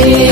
Yeah.